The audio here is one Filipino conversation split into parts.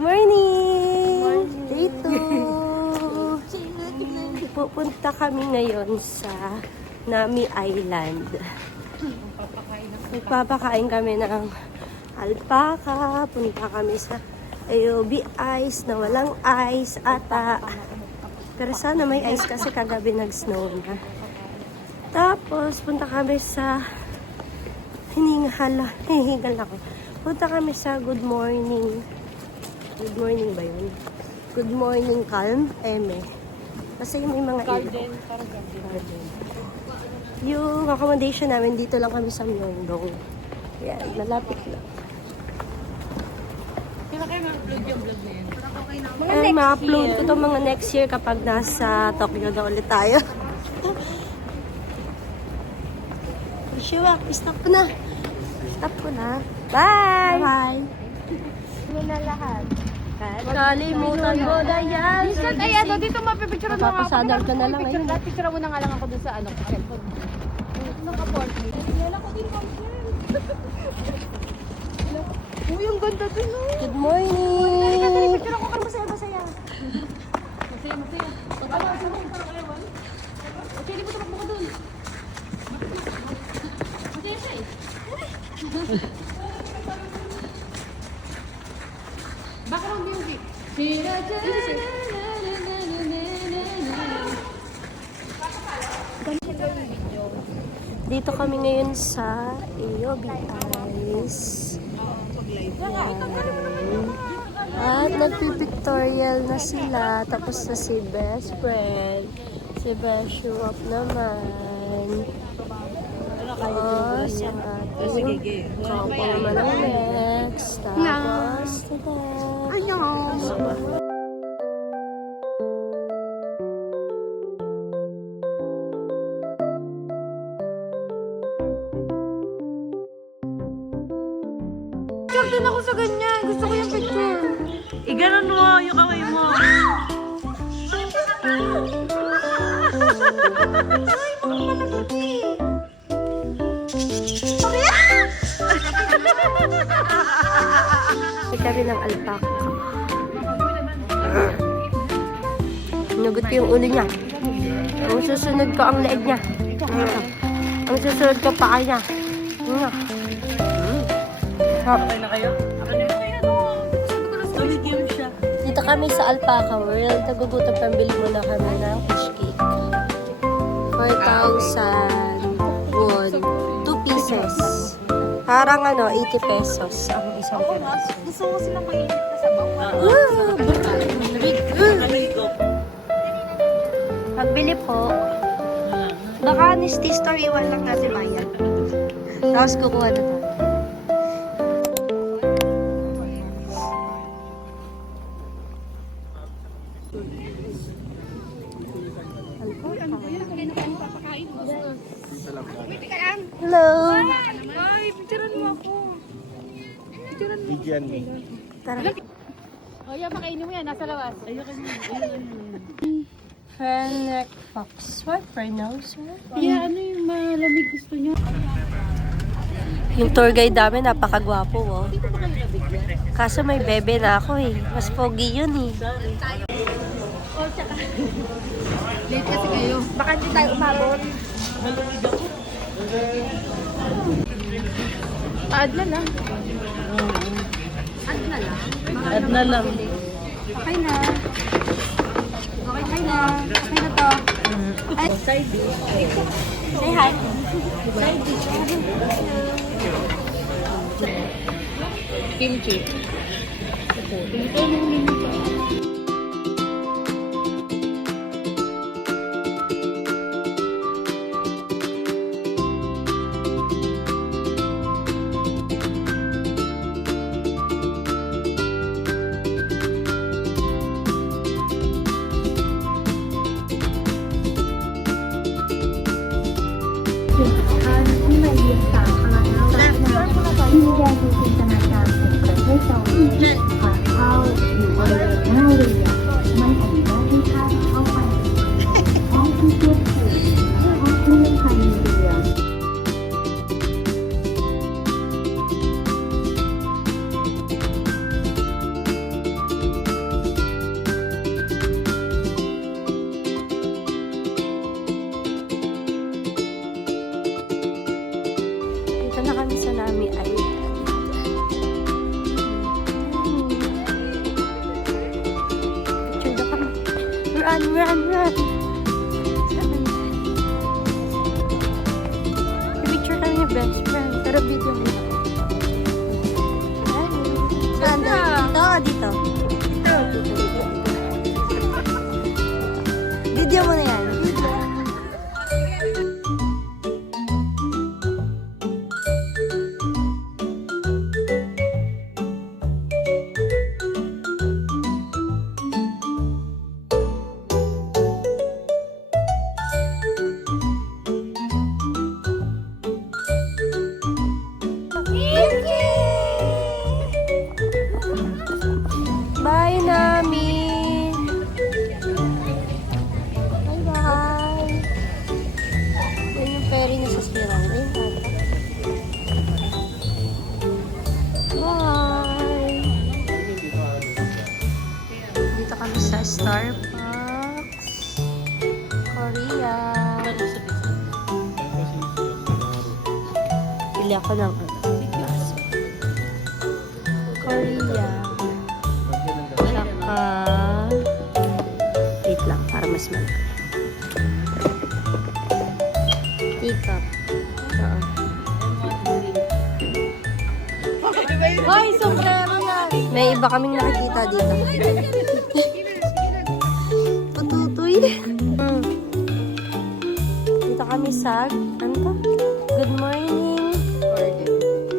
morning! Day 2! Pupunta kami ngayon sa Nami Island. Magpapakain kami ng alpaca. Punta kami sa AOB Ice na walang ice ata. Pero sana may ice kasi kagabi nag-snow na. Tapos punta kami sa hinihingal ako. Punta kami sa Good Morning. Good Morning ba yun? Good Morning Calm, Eme. Kasi may mga garden. Yung accommodation namin, dito lang kami sa Myeongdong. Yan, malapit lang. Kaya kayo ma-upload yung vlog na yan? Ma-upload ko to mga next year kapag nasa Tokyo na ulit tayo. Shiwak, stop ko na. Stop ko na. Bye! Bye! Ano na lahat? Kalimutan mo na yan. Minsan, ayan, no, dito mapipicture mo nga ako. Papasadal ka na lang ngayon. Picture mo na nga lang ako dun sa cellphone. Nung ka-portrait. Wala ko din Uy, ang ganda dun, no? Good morning! Picture ako kang masaya-masaya. Masaya. Okay, di mo tumakbo ko dun. Masaya siya eh. Background music. Dito kami ngayon sa AOB Ice. At nagpipictorial na sila. Tapos na si best friend. Si best show up naman. Tapos ang ating couple naman ang next. Tapos ito. Picture din ako sa ganyan. Gusto ko yung picture. Iganon mo yung kamay mo. Kami ng alpaca. Nugot ko yung ulo niya. Ang susunod ko ang leeg niya. Ang susunod ko paa niya. Okay na kayo? Tumigil siya. Dito kami sa Alpaca World. Nagugutom pambili muna kami ng fish cake. 4,000 won. 2 pieces. Parang 80 pesos ang isang piraso. Gusto mo silang mainit na sa bawah. Pagbili po, baka ni Store iwan lang natin bayad. Tapos kukuha na tayo. Hello! Ay, picturean mo ako. Bigyan me. Tara. O, yan, makainin mo yan. Nasa labas. Fennec Fox. What for now, sir? Yeah, ano yung malamig gusto nyo? Yung tour guide namin, napakagwapo, oh. Kaso may bebe na ako, eh. Mas pogi yun, eh. Late kasi kayo. Baka hindi tayo umabot. Add na lang. Add na lang? At na lang. Okay na. Okay na. Okay na to. Say hi. Kimchi. Run, run, run. Picture kami ni best friend. Pero video mo. Saan? Dito. Video mo na yan. Bye, Nami. Bye-bye. Yan yung ferry na sa Sirang. Ayun, tata. Bye. Dito kami sa Starbucks. Korea. Pili ako ng Korea. Tsaka wait lang para mas malaki. Teacup. Hoy, sombrero na! May iba kaming nakikita dito. Patutoy. Dito kami sa, ano to? Good morning.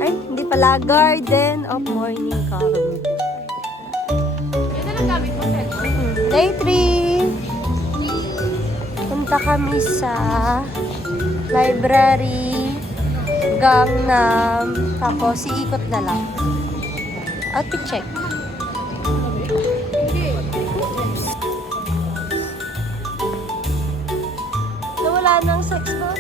Ay, hindi pala. Garden of Morning Calm. Day 3. Punta kami sa library, Gangnam, tapos iikot na lang. Outfit check. Nawala ng sex bomb.